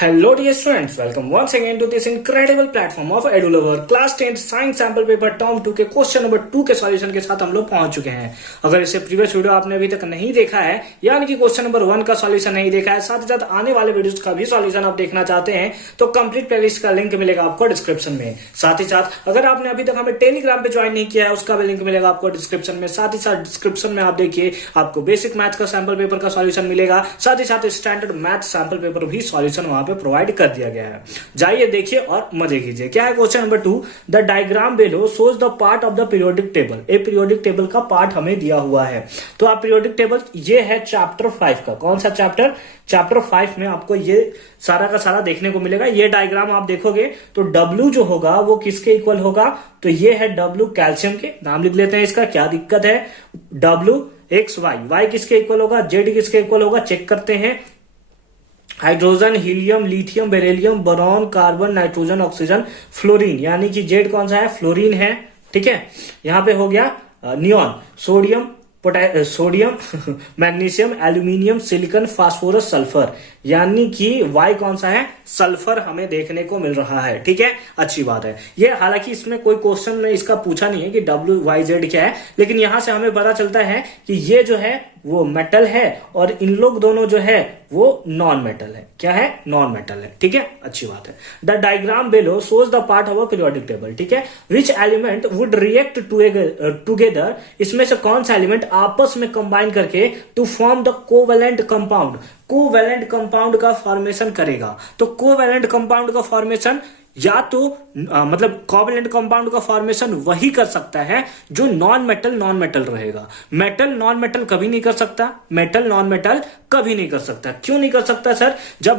Hello dear students, welcome once again to this incredible platform of EduLover class 10 science sample paper term 2 के question number 2 के solution के साथ हम लोग पहुंच चुके हैं। अगर इससे प्रीवियस वीडियो आपने अभी तक नहीं देखा है यानी कि क्वेश्चन नंबर 1 का सॉल्यूशन नहीं देखा है, साथ ही साथ आने वाले वीडियोस का भी सॉल्यूशन आप देखना चाहते हैं तो कंप्लीट प्लेलिस्ट का लिंक मिलेगा आपको डिस्क्रिप्शन में। साथ ही साथ अगर आपने अभी तक हमें टेलीग्राम पे ज्वाइन नहीं किया है उसका भी लिंक मिलेगा आपको डिस्क्रिप्शन में। साथ ही साथ डिस्क्रिप्शन में आप देखिए आपको बेसिक मैथ्स का सैंपल पेपर का सॉल्यूशन मिलेगा, साथ ही साथ स्टैंडर्ड मैथ्स सैंपल पेपर भी सॉल्यूशन वहां पे प्रोवाइड कर दिया गया है। जाइए देखिए और मजे कीजिए। क्या है question number 2, the diagram below shows the part of the periodic table. A periodic table का पार्ट हमें दिया हुआ है। तो आप पीरियोडिक टेबल ये है चैप्टर 5 का। कौन सा चैप्टर? चैप्टर 5 में आपको ये सारा का सारा देखने को मिलेगा। ये डायग्राम आप देखोगे तो W जो होगा वो किसके इक्वल होगा? तो ये है W कैल्शियम के, नाम लिख लेते हैं इसका, क्या दिक्कत है। W एक्स वाई किसके इक्वल होगा? Z किसके इक्वल होगा? चेक करते हैं। Hydrogen, helium, lithium, beryllium, boron, carbon, nitrogen, oxygen, fluorine, यानी कि जेड कौन सा है? फ्लोरीन है। ठीक है, यहां पे हो गया neon, sodium magnesium, aluminium, silicon, phosphorus, sulphur, यानी कि वाई कौन सा है? सल्फर हमें देखने को मिल रहा है। ठीक है, अच्छी बात है। ये हालांकि इसमें कोई क्वेश्चन में इसका पूछा नहीं है कि WYZ क्या है, लेकिन यहां से हमें पता चलता है कि ये जो है वो मेटल है और इन लोग दोनों जो है वो नॉन मेटल है। क्या है? नॉन मेटल है। ठीक है, अच्छी बात है। The diagram below shows the part of a periodic table. ठीक है, which element would react together, इसमें से कौन सा एलिमेंट आपस में कंबाइन करके to form the covalent compound, covalent compound का फॉर्मेशन करेगा। तो कोवेलेंट कंपाउंड का फॉर्मेशन या तो मतलब कोवेलेंट कंपाउंड का फॉर्मेशन वही कर सकता है जो नॉन मेटल रहेगा। मेटल नॉन मेटल कभी नहीं कर सकता, मेटल नॉन मेटल कभी नहीं कर सकता। क्यों नहीं कर सकता सर? जब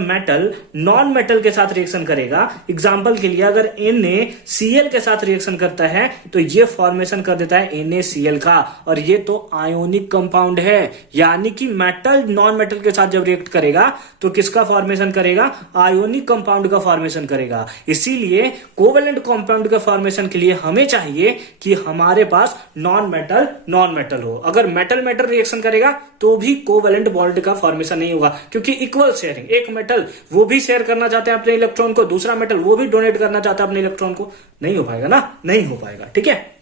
मेटल नॉन मेटल के साथ रिएक्शन करेगा, एग्जांपल के लिए अगर NaCl के साथ रिएक्शन करता है तो ये फॉर्मेशन कर देता है NaCl का, और ये तो आयोनिक कंपाउंड है। यानी कि मेटल नॉन मेटल के साथ जब रिएक्ट करेगा तो किसका फॉर्मेशन करेगा? आयोनिक कंपाउंड का फॉर्मेशन करेगा। इसीलिए कोवेलेंट कंपाउंड के फॉर्मेशन के लिए हमें चाहिए कि हमारे पास नॉन मेटल हो। अगर मेटल रिएक्शन करेगा तो भी कोवेलेंट बॉन्ड का फॉर्मेशन नहीं होगा, क्योंकि इक्वल शेयरिंग, एक मेटल वो भी शेयर करना चाहते हैं अपने इलेक्ट्रॉन को, दूसरा मेटल वो भी डोनेट करना चाहता है अपने इलेक्ट्रॉन को, नहीं हो पाएगा ना, नहीं हो पाएगा। ठीक है,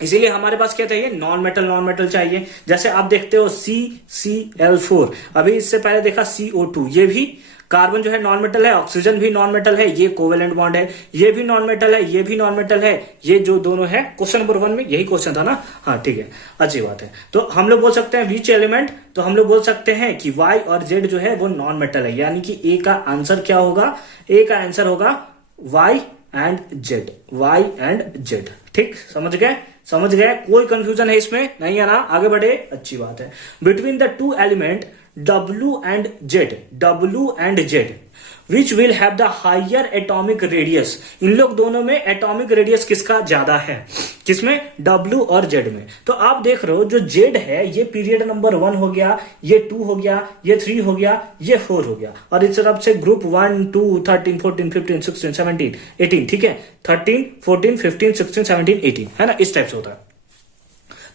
इसीलिए हमारे पास क्या चाहिए? नॉन मेटल चाहिए। जैसे आप देखते हो CCl4, अभी इससे पहले देखा CO2, ये भी कार्बन जो है नॉन मेटल है, ऑक्सीजन भी नॉन मेटल है, ये कोवेलेंट बॉन्ड है, ये भी नॉन मेटल है, ये भी नॉन मेटल है। ये जो दोनों है, क्वेश्चन नंबर 1 में यही क्वेश्चन था ना। हाँ ठीक है, अच्छी बात है। तो हम लोग बोल सकते हैं विच एलिमेंट, तो हम लोग बोल सकते हैं कि Y और Z जो है वो नॉन मेटल है, यानी कि A का आंसर क्या होगा? A का आंसर होगा Y एंड Z। ठीक, समझ गए? कोई कंफ्यूजन है इसमें? नहीं है ना? आगे बढ़े, अच्छी बात है। Between the two element W and Z, which will have the higher atomic radius, इन लोग दोनों में एटॉमिक रेडियस किसका ज्यादा है? किसमें? W और Z में। तो आप देख रहे हो जो Z है ये पीरियड नंबर 1 हो गया, ये 2 हो गया, ये 3 हो गया, ये 4 हो गया, और इस तरफ से ग्रुप 1 2 13 14 15 16 17 18। ठीक है, 13 14 15 16 17 18 है ना, इस टाइप से होता है।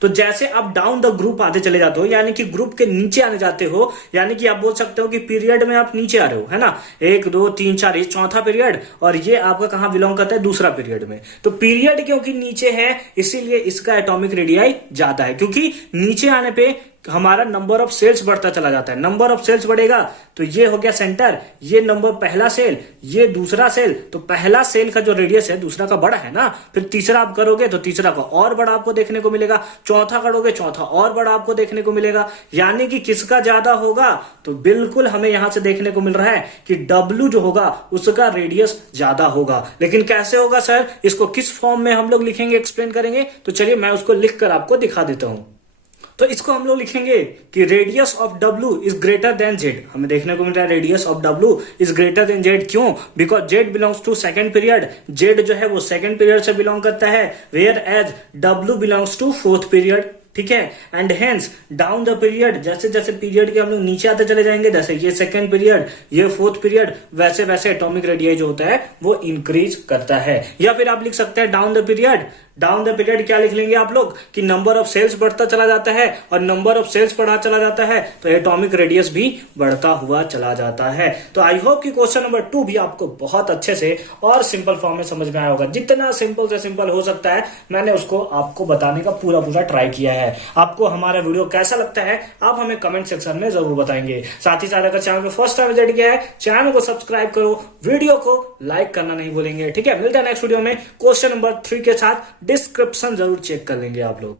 तो जैसे आप डाउन द ग्रुप आते चले जाते हो, यानी कि ग्रुप के नीचे आने जाते हो, यानी कि आप बोल सकते हो कि पीरियड में आप नीचे आ रहे हो, है ना। 1 2 3 4 ये चौथा पीरियड, और ये आपका कहां बिलोंग करता है? दूसरा पीरियड में। तो पीरियड क्योंकि नीचे है इसीलिए इसका एटॉमिक रेडियाई ज्यादा है, क्योंकि नीचे आने पे हमारा नंबर ऑफ सेल्स बढ़ता चला जाता है। नंबर ऑफ सेल्स बढ़ेगा तो ये हो गया सेंटर, ये नंबर पहला सेल, ये दूसरा सेल, तो पहला सेल का जो रेडियस है दूसरा का बड़ा है ना, फिर तीसरा आप करोगे तो तीसरा का और बड़ा आपको देखने को मिलेगा, चौथा करोगे चौथा और बड़ा आपको देखने को मिलेगा। यानी कि किसका ज्यादा होगा? तो बिल्कुल हमें यहां से देखने को मिल रहा है कि W जो होगा उसका रेडियस ज्यादा होगा। लेकिन कैसे होगा सर? इसको किस फॉर्म में हम लोग लिखेंगे, एक्सप्लेन करेंगे, तो चलिए मैं उसको लिखकर आपको दिखा देता हूं। तो इसको हम लोग लिखेंगे कि radius of W is greater than Z। हमें देखने को मिल रहा है radius of W is greater than Z। क्यों? Because Z belongs to second period, Z जो है वो सेकंड पीरियड से बिलोंग करता है, whereas W belongs to fourth period. ठीक है, and hence down the period, जैसे जैसे पीरियड के हम लोग नीचे आते चले जाएंगे, जैसे ये सेकंड पीरियड, ये फोर्थ पीरियड, वैसे वैसे एटॉमिक रेडियाई जो होता है वो इंक्रीज करता है। या फिर आप लिख सकते हैं down the period down the period क्या लिख लेंगे आप लोग कि नंबर ऑफ सेल्स बढ़ता चला जाता है, और नंबर ऑफ सेल्स बढ़ा चला जाता है तो एटॉमिक रेडियस भी बढ़ता हुआ चला जाता है। तो आई होप कि क्वेश्चन नंबर 2 भी आपको बहुत अच्छे से और सिंपल फॉर्म में समझ में आया होगा। जितना सिंपल से सिंपल हो सकता है मैंने उसको आपको बताने का पूरा ट्राई किया है। आपको हमारा वीडियो कैसा लगता है आप हमें कमेंट सेक्शन में जरूर बताएंगे। साथ ही साथ अगर चैनल पे फर्स्ट टाइम विजिट किया है चैनल को सब्सक्राइब करो, वीडियो को लाइक करना नहीं भूलेंगे। ठीक है, मिलता है नेक्स्ट वीडियो में क्वेश्चन नंबर 3 के साथ। डिस्क्रिप्शन जरूर चेक कर लेंगे आप लोग।